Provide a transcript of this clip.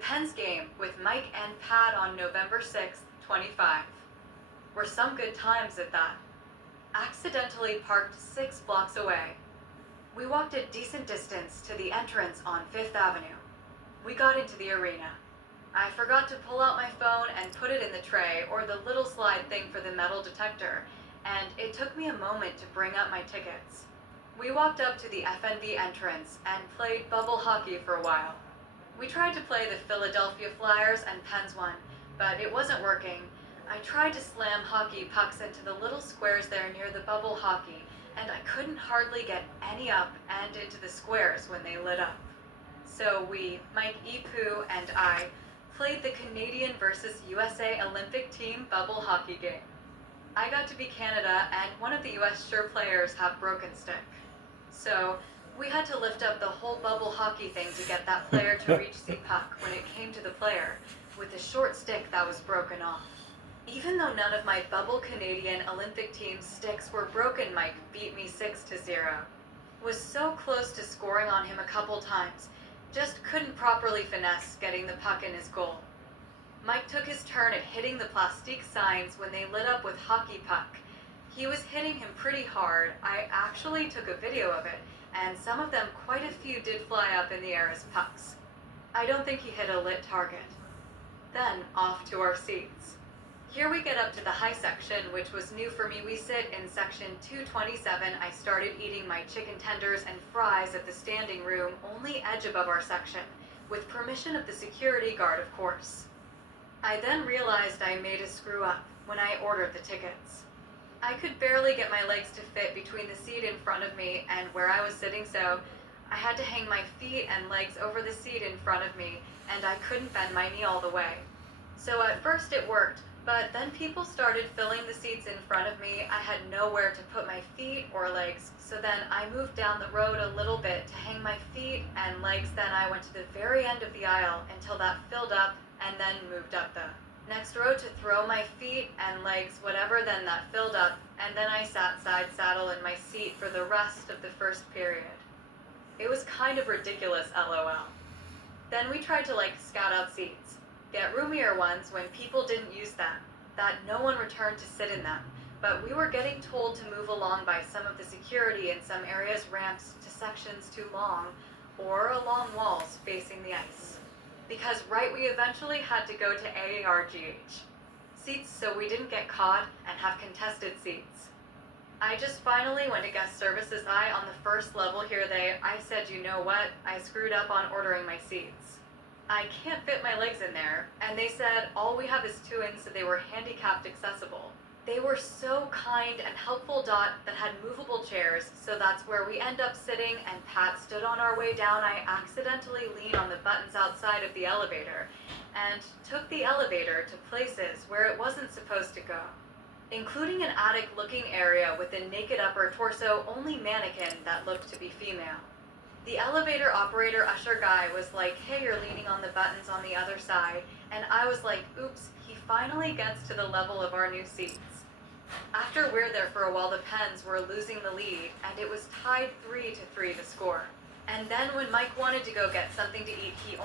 Pens game with Mike and Pat on November 6th, 25. Were some good times at that. Accidentally parked 6 blocks away. We walked a decent distance to the entrance on Fifth Avenue. We got into the arena. I forgot to pull out my phone and put it in the tray or the little slide thing for the metal detector, and it took me a moment to bring up my tickets. We walked up to the FNB entrance and played bubble hockey for a while. We tried to play the Philadelphia Flyers and Pens one, but it wasn't working. I tried to slam hockey pucks into the little squares there near the bubble hockey, and I couldn't hardly get any up and into the squares when they lit up. So we, Mike Ipu and I, played the Canadian versus USA Olympic team bubble hockey game. I got to be Canada, and one of the US Sure players have broken stick. So we had to lift up the whole bubble hockey thing to get that player to reach the puck when it came to the player, with the short stick that was broken off. Even though none of my bubble Canadian Olympic team sticks were broken, Mike beat me 6-0. Was so close to scoring on him a couple times, just couldn't properly finesse getting the puck in his goal. Mike took his turn at hitting the plastique signs when they lit up with hockey puck. He was hitting him pretty hard. I actually took a video of it, and some of them, quite a few, did fly up in the air as pucks. I don't think he hit a lit target. Then off to our seats. Here we get up to the high section, which was new for me. We sit in section 227. I started eating my chicken tenders and fries at the standing room, only edge above our section, with permission of the security guard, of course. I then realized I made a screw up when I ordered the tickets. I could barely get my legs to fit between the seat in front of me and where I was sitting, so I had to hang my feet and legs over the seat in front of me, and I couldn't bend my knee all the way. So at first it worked, but then people started filling the seats in front of me. I had nowhere to put my feet or legs, so then I moved down the road a little bit to hang my feet and legs. Then I went to the very end of the aisle until that filled up, and then moved up the next row to throw my feet and legs, whatever, then that filled up, and then I sat side saddle in my seat for the rest of the first period. It was kind of ridiculous, LOL. Then we tried to scout out seats, get roomier ones when people didn't use them, that no one returned to sit in them, but we were getting told to move along by some of the security in some areas, ramps to sections too long, or along walls facing the ice. Because we eventually had to go to AARGH seats so we didn't get caught and have contested seats. I just finally went to guest services on the first level here. I said, you know what, I screwed up on ordering my seats. I can't fit my legs in there, and they said all we have is 2 in, so they were handicapped accessible. They were so kind and helpful that had movable chairs, so that's where we end up sitting, and Pat stood on our way down. I accidentally leaned on the buttons outside of the elevator and took the elevator to places where it wasn't supposed to go, including an attic-looking area with a naked upper torso, only mannequin that looked to be female. The elevator operator usher guy was like, hey, you're leaning on the buttons on the other side, and I was like, oops, he finally gets to the level of our new seats. After we're there for a while, the Pens were losing the lead, and it was tied 3-3 to score. And then when Mike wanted to go get something to eat, he